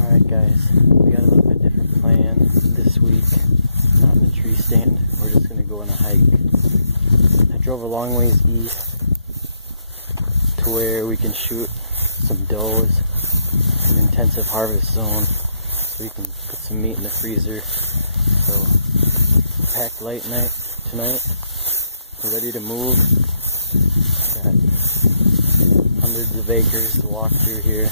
Alright guys, we got a little bit different plan this week. Not in the tree stand, we're just going to go on a hike. I drove a long ways east to where we can shoot some does, an intensive harvest zone, so we can put some meat in the freezer. So, packed light night tonight, we're ready to move. Got hundreds of acres to walk through here.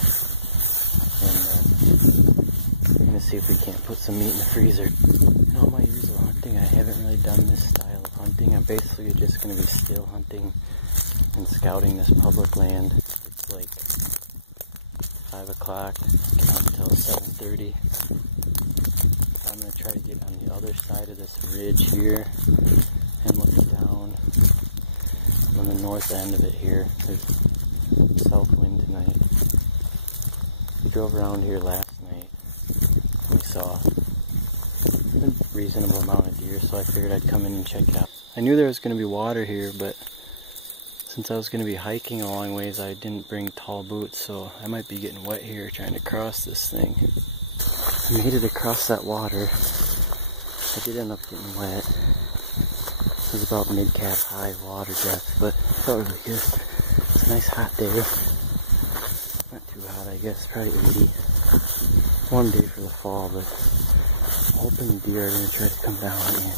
We're going to see if we can't put some meat in the freezer. In all my years of hunting, I haven't really done this style of hunting. I'm basically just going to be still hunting and scouting this public land. It's like 5 o'clock until 7:30. I'm going to try to get on the other side of this ridge here and look down on the north end of it here. There's south wind tonight. We drove around here last night. We saw a reasonable amount of deer, so I figured I'd come in and check it out. I knew there was going to be water here, but since I was going to be hiking a long ways, I didn't bring tall boots, so I might be getting wet here trying to cross this thing. I made it across that water. I did end up getting wet. This was about mid-calf high water depth, but I thought it was good. It's a nice hot day. Not too hot, I guess, probably 80. Warm day for the fall, but I'm hoping the deer are going to try to come down and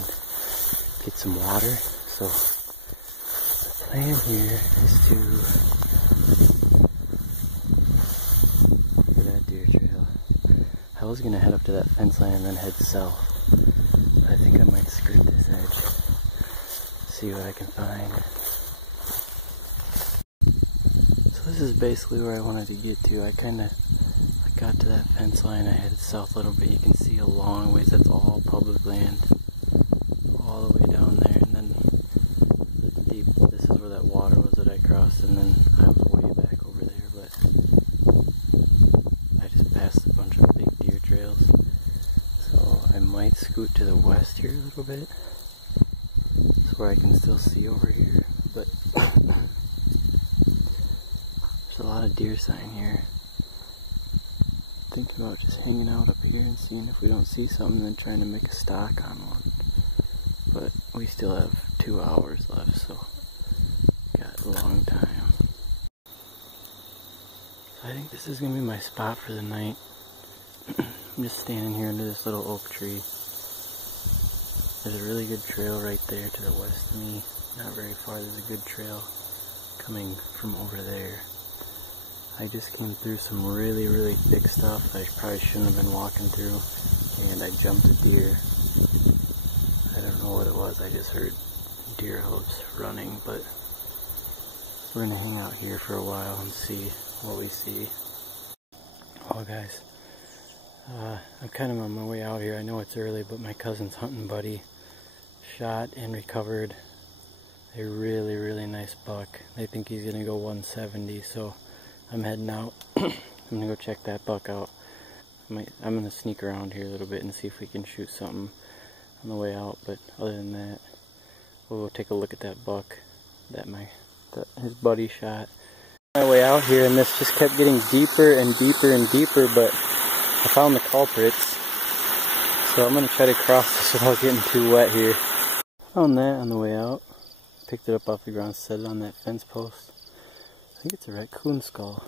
get some water. So the plan here is to look at that deer trail. I was going to head up to that fence line and then head south, but I think I might skirt this edge, see what I can find. This is basically where I wanted to get to. I got to that fence line, I headed south a little bit. You can see a long ways, that's all public land. All the way down there, and then deep, this is where that water was that I crossed, and then I was way back over there, but I just passed a bunch of big deer trails. So I might scoot to the west here a little bit. That's where I can still see over here, but there's a lot of deer sign here. Thinking about just hanging out up here and seeing if we don't see something, then trying to make a stalk on one. But we still have 2 hours left, so got a long time. So I think this is gonna be my spot for the night. I'm just standing here under this little oak tree. There's a really good trail right there to the west of me. Not very far, there's a good trail coming from over there. I just came through some really thick stuff that I probably shouldn't have been walking through, and I jumped a deer. I don't know what it was, I just heard deer hooves running, but we're gonna hang out here for a while and see what we see. Oh guys, I'm kind of on my way out here. I know it's early, but my cousin's hunting buddy shot and recovered a really nice buck. They think he's gonna go 170, so I'm heading out. I'm gonna go check that buck out. I'm gonna sneak around here a little bit and see if we can shoot something on the way out, but other than that, we'll go take a look at that buck that his buddy shot. On my way out here, and this just kept getting deeper and deeper, but I found the culprits, so I'm gonna try to cross this without getting too wet here. Found that on the way out. Picked it up off the ground, set it on that fence post. I think it's a raccoon skull.